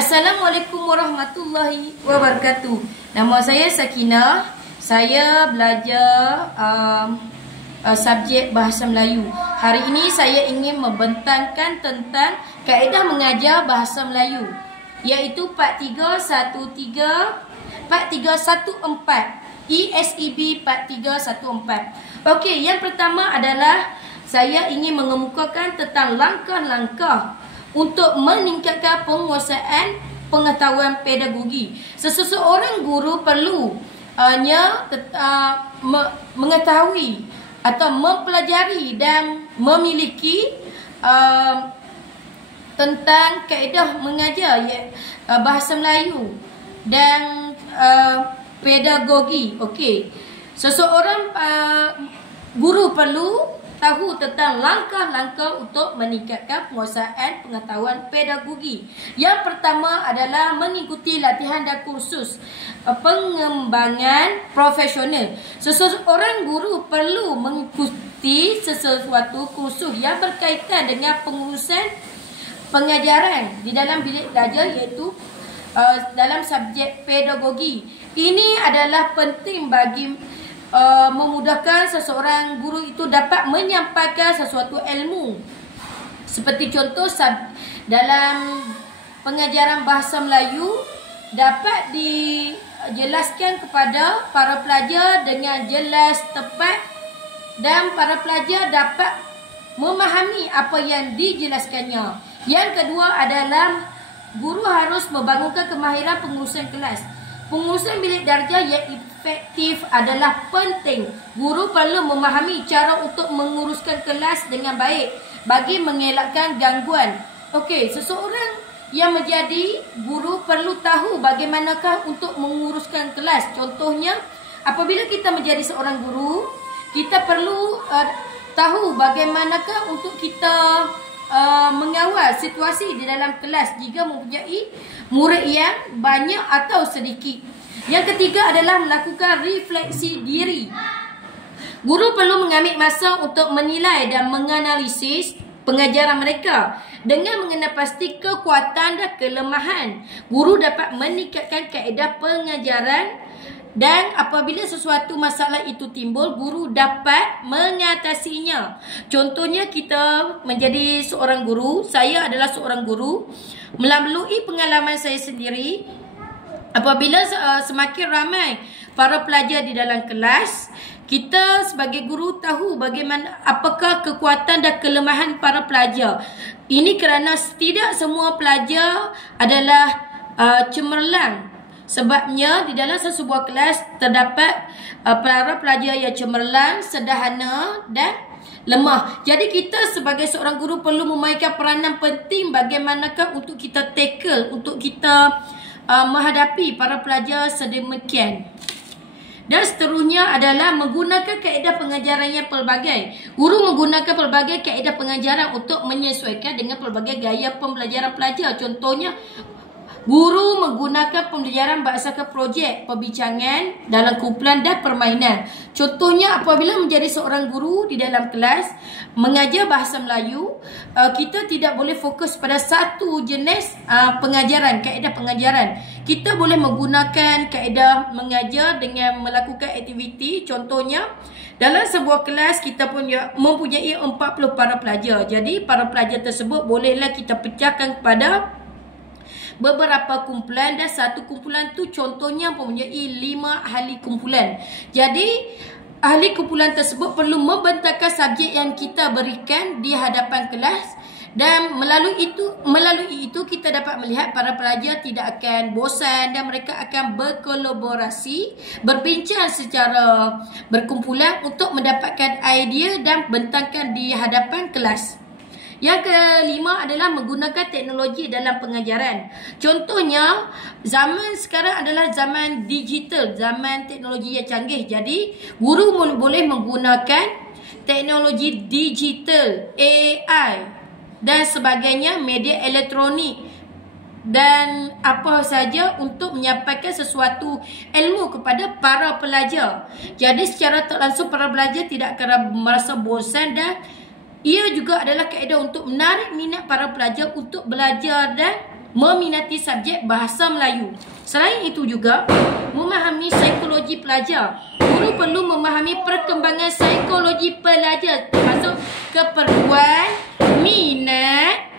Assalamualaikum warahmatullahi wabarakatuh. Nama saya Sakinah. Saya belajar subjek Bahasa Melayu. Hari ini saya ingin membentangkan tentang kaedah mengajar Bahasa Melayu, iaitu Part 314 ESEB Part 314. Okey, yang pertama adalah saya ingin mengemukakan tentang langkah-langkah untuk meningkatkan penguasaan pengetahuan pedagogi. Seseorang guru perlu mengetahui atau mempelajari dan memiliki tentang kaedah mengajar Bahasa Melayu dan pedagogi. Okey. Seseorang guru perlu tahu tentang langkah-langkah untuk meningkatkan penguasaan pengetahuan pedagogi. Yang pertama adalah mengikuti latihan dan kursus pengembangan profesional. Seseorang guru perlu mengikuti sesuatu kursus yang berkaitan dengan pengurusan pengajaran di dalam bilik belajar, iaitu dalam subjek pedagogi. Ini adalah penting bagi memudahkan seseorang guru itu dapat menyampaikan sesuatu ilmu. Seperti contoh dalam pengajaran Bahasa Melayu dapat dijelaskan kepada para pelajar dengan jelas, tepat, dan para pelajar dapat memahami apa yang dijelaskannya. Yang kedua adalah guru harus membangunkan kemahiran pengurusan kelas. Pengurusan bilik darjah yang efektif adalah penting. Guru perlu memahami cara untuk menguruskan kelas dengan baik bagi mengelakkan gangguan. Okey, seseorang yang menjadi guru perlu tahu bagaimanakah untuk menguruskan kelas. Contohnya, apabila kita menjadi seorang guru, kita perlu tahu bagaimanakah untuk kita mengawal situasi di dalam kelas jika mempunyai murid yang banyak atau sedikit. Yang ketiga adalah melakukan refleksi diri. Guru perlu mengambil masa untuk menilai dan menganalisis pengajaran mereka. Dengan mengenal pasti kekuatan dan kelemahan, guru dapat meningkatkan kaedah pengajaran, dan apabila sesuatu masalah itu timbul, guru dapat mengatasinya. Contohnya, kita menjadi seorang guru. Saya adalah seorang guru. Melalui pengalaman saya sendiri, apabila semakin ramai para pelajar di dalam kelas, kita sebagai guru tahu bagaimana apakah kekuatan dan kelemahan para pelajar. Ini kerana tidak semua pelajar adalah cemerlang. Sebabnya di dalam sebuah kelas terdapat para pelajar yang cemerlang, sederhana dan lemah. Jadi kita sebagai seorang guru perlu memainkan peranan penting bagaimanakah untuk kita tackle, untuk kita menghadapi para pelajar sedemikian. Dan seterusnya adalah menggunakan kaedah pengajaran yang pelbagai. Guru menggunakan pelbagai kaedah pengajaran untuk menyesuaikan dengan pelbagai gaya pembelajaran pelajar. Contohnya, guru menggunakan pembelajaran berdasarkan projek, perbincangan dalam kumpulan dan permainan. Contohnya, apabila menjadi seorang guru di dalam kelas mengajar Bahasa Melayu, kita tidak boleh fokus pada satu jenis pengajaran, kaedah pengajaran. Kita boleh menggunakan kaedah mengajar dengan melakukan aktiviti. Contohnya, dalam sebuah kelas kita mempunyai 40 para pelajar. Jadi para pelajar tersebut bolehlah kita pecahkan kepada beberapa kumpulan, dan satu kumpulan tu contohnya mempunyai 5 ahli kumpulan. Jadi ahli kumpulan tersebut perlu membentangkan subjek yang kita berikan di hadapan kelas, dan melalui itu kita dapat melihat para pelajar tidak akan bosan dan mereka akan berkolaborasi, berbincang secara berkumpulan untuk mendapatkan idea dan bentangkan di hadapan kelas. Yang kelima adalah menggunakan teknologi dalam pengajaran. Contohnya, zaman sekarang adalah zaman digital, zaman teknologi yang canggih. Jadi, guru boleh menggunakan teknologi digital, AI dan sebagainya, media elektronik dan apa saja untuk menyampaikan sesuatu ilmu kepada para pelajar. Jadi, secara tak langsung para pelajar tidak akan merasa bosan, dan ia juga adalah kaedah untuk menarik minat para pelajar untuk belajar dan meminati subjek bahasa Melayu. Selain itu juga, memahami psikologi pelajar. Guru perlu memahami perkembangan psikologi pelajar, termasuk keperluan, minat,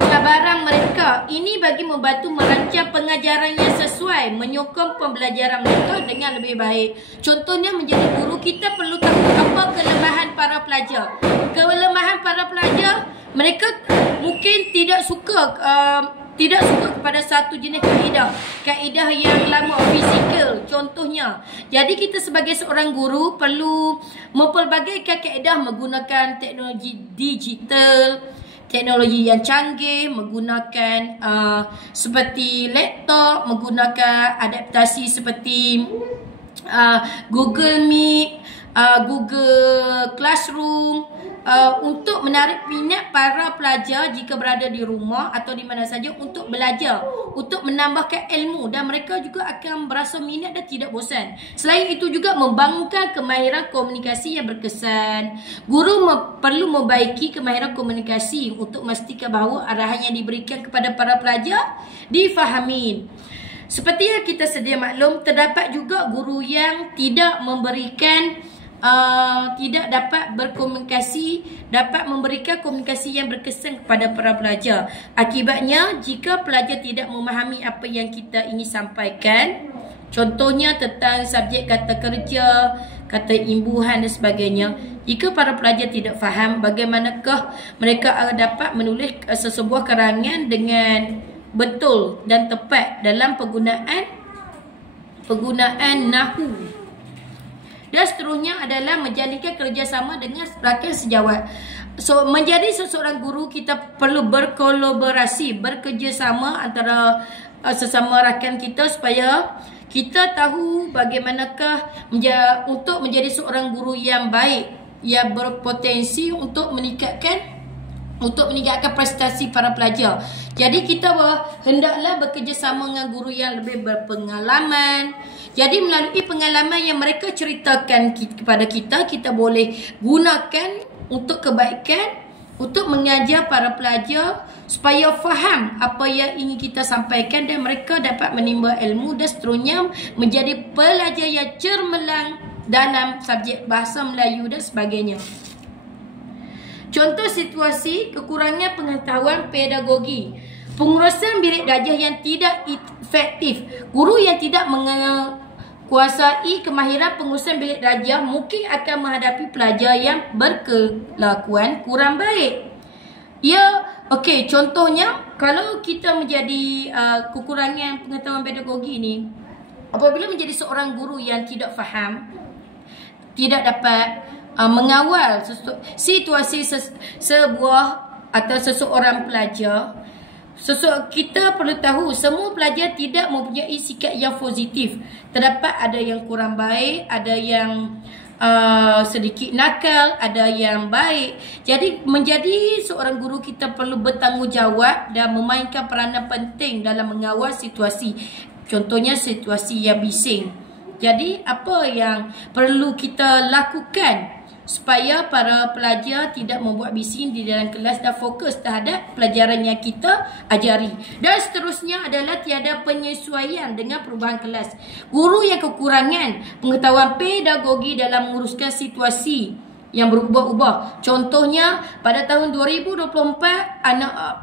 cabaran mereka. Ini bagi membantu merancang pengajaran yang sesuai, menyokong pembelajaran mereka dengan lebih baik. Contohnya, menjadi guru kita perlu tahu apa kelemahan para pelajar. Kelemahan para pelajar, mereka mungkin tidak suka kepada satu jenis kaedah yang lama, fizikal contohnya. Jadi kita sebagai seorang guru perlu mempelbagaikan kaedah menggunakan teknologi digital, teknologi yang canggih, menggunakan seperti laptop, menggunakan adaptasi seperti Google Meet, Google Classroom, untuk menarik minat para pelajar jika berada di rumah atau di mana saja untuk belajar, untuk menambahkan ilmu, dan mereka juga akan berasa minat dan tidak bosan. Selain itu juga membangunkan kemahiran komunikasi yang berkesan. Guru perlu membaiki kemahiran komunikasi untuk memastikan bahawa arahan yang diberikan kepada para pelajar difahami. Seperti yang kita sedia maklum, terdapat juga guru yang tidak dapat memberikan komunikasi yang berkesan kepada para pelajar. Akibatnya, jika pelajar tidak memahami apa yang kita ingin sampaikan, contohnya tentang subjek kata kerja, kata imbuhan dan sebagainya, jika para pelajar tidak faham, bagaimanakah mereka dapat menulis sesebuah karangan dengan betul dan tepat dalam penggunaan nahu. Dan seterusnya adalah menjalinkan kerjasama dengan rakan sejawat. So, menjadi seseorang guru, kita perlu berkolaborasi, bekerjasama antara sesama rakan kita supaya kita tahu bagaimanakah untuk menjadi seorang guru yang baik, yang berpotensi untuk meningkatkan prestasi para pelajar. Jadi kita hendaklah bekerjasama dengan guru yang lebih berpengalaman. Jadi melalui pengalaman yang mereka ceritakan kepada kita, kita boleh gunakan untuk kebaikan, untuk mengajar para pelajar supaya faham apa yang ingin kita sampaikan dan mereka dapat menimba ilmu dan seterusnya menjadi pelajar yang cermelang dalam subjek bahasa Melayu dan sebagainya. Contoh situasi kekurangan pengetahuan pedagogi. Pengurusan bilik darjah yang tidak efektif. Guru yang tidak menguasai kemahiran pengurusan bilik darjah mungkin akan menghadapi pelajar yang berkelakuan kurang baik. Contohnya, kalau kita menjadi kekurangan pengetahuan pedagogi ni, apabila menjadi seorang guru yang tidak faham, tidak dapat mengawal situasi sebuah atau seseorang pelajar, kita perlu tahu semua pelajar tidak mempunyai sikap yang positif. Terdapat ada yang kurang baik, ada yang sedikit nakal, ada yang baik. Jadi menjadi seorang guru, kita perlu bertanggungjawab dan memainkan peranan penting dalam mengawal situasi. Contohnya situasi yang bising. Jadi apa yang perlu kita lakukan supaya para pelajar tidak membuat bising di dalam kelas dan fokus terhadap pelajaran yang kita ajari. Dan seterusnya adalah tiada penyesuaian dengan perubahan kelas. Guru yang kekurangan pengetahuan pedagogi dalam menguruskan situasi yang berubah-ubah. Contohnya, pada tahun 2024,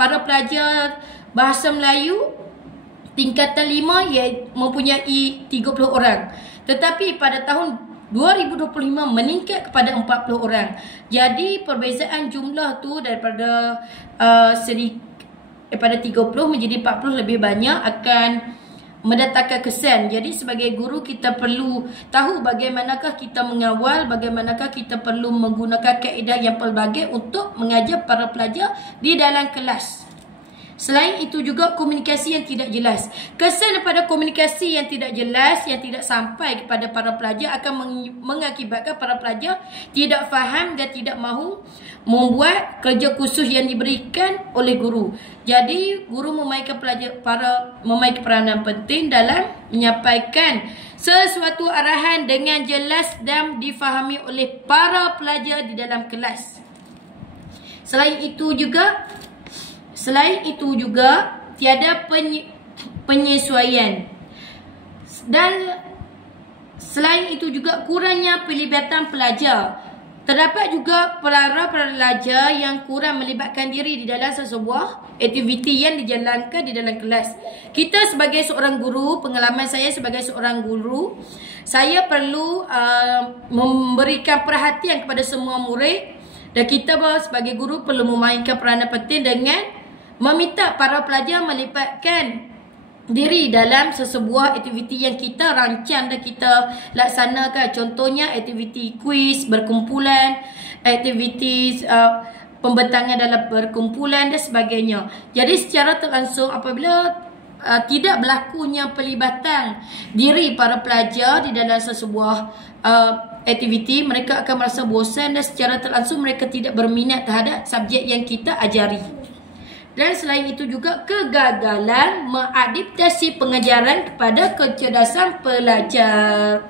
para pelajar bahasa Melayu tingkatan 5 mempunyai 30 orang. Tetapi pada tahun 2025 meningkat kepada 40 orang. Jadi perbezaan jumlah tu daripada 30 menjadi 40 lebih banyak akan mendatangkan kesan. Jadi sebagai guru, kita perlu tahu bagaimanakah kita mengawal, bagaimanakah kita perlu menggunakan kaedah yang pelbagai untuk mengajar para pelajar di dalam kelas. Selain itu juga komunikasi yang tidak jelas. Kesan daripada komunikasi yang tidak jelas, yang tidak sampai kepada para pelajar akan mengakibatkan para pelajar tidak faham dan tidak mahu membuat kerja khusus yang diberikan oleh guru. Jadi guru memainkan peranan penting dalam menyampaikan sesuatu arahan dengan jelas dan difahami oleh para pelajar di dalam kelas. Selain itu juga tiada penyesuaian. Dan selain itu juga kurangnya pelibatan pelajar. Terdapat juga para pelajar yang kurang melibatkan diri di dalam sesebuah aktiviti yang dijalankan di dalam kelas. Kita sebagai seorang guru, pengalaman saya sebagai seorang guru, saya perlu memberikan perhatian kepada semua murid, dan kita sebagai guru perlu memainkan peranan penting dengan meminta para pelajar melibatkan diri dalam sesebuah aktiviti yang kita rancang dan kita laksanakan. Contohnya aktiviti kuis, berkumpulan, aktiviti pembentangan dalam berkumpulan dan sebagainya. Jadi secara terlangsung apabila tidak berlakunya pelibatan diri para pelajar di dalam sesebuah aktiviti, mereka akan merasa bosan dan secara terlangsung mereka tidak berminat terhadap subjek yang kita ajari. Dan selain itu juga kegagalan mengadaptasi pengajaran kepada kecerdasan pelajar.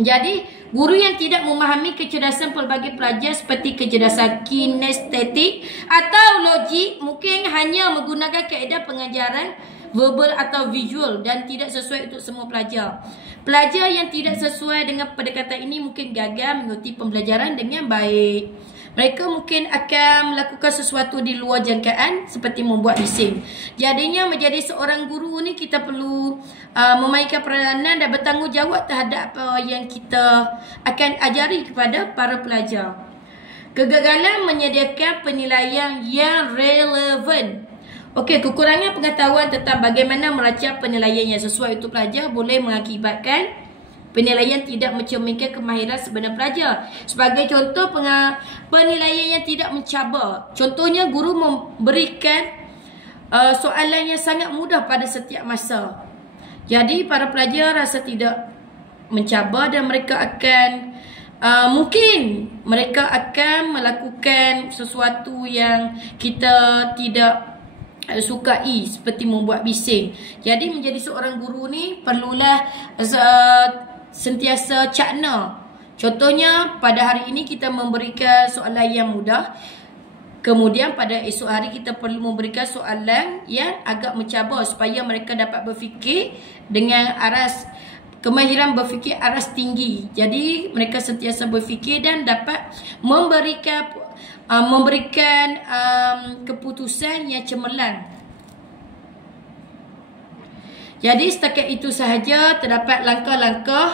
Jadi, guru yang tidak memahami kecerdasan pelbagai pelajar seperti kecerdasan kinestetik atau logik mungkin hanya menggunakan kaedah pengajaran verbal atau visual dan tidak sesuai untuk semua pelajar. Pelajar yang tidak sesuai dengan pendekatan ini mungkin gagal mengikuti pembelajaran dengan baik. Mereka mungkin akan melakukan sesuatu di luar jangkaan seperti membuat bising. Jadinya menjadi seorang guru ni kita perlu memainkan peranan dan bertanggungjawab terhadap apa yang kita akan ajari kepada para pelajar. Kegagalan menyediakan penilaian yang relevan. Okey, kekurangan pengetahuan tentang bagaimana merancang penilaian yang sesuai untuk pelajar boleh mengakibatkan penilaian tidak mencerminkan kemahiran sebenar pelajar. Sebagai contoh, penilaian yang tidak mencabar. Contohnya, guru memberikan soalan yang sangat mudah pada setiap masa. Jadi, para pelajar rasa tidak mencabar dan mereka akan mungkin mereka akan melakukan sesuatu yang kita tidak sukai seperti membuat bising. Jadi menjadi seorang guru ni perlulah sentiasa cakna. Contohnya pada hari ini kita memberikan soalan yang mudah. Kemudian pada esok hari kita perlu memberikan soalan yang agak mencabar supaya mereka dapat berfikir dengan aras kemahiran berfikir aras tinggi. Jadi mereka sentiasa berfikir dan dapat memberikan keputusan yang cemerlang. Jadi setakat itu sahaja terdapat langkah-langkah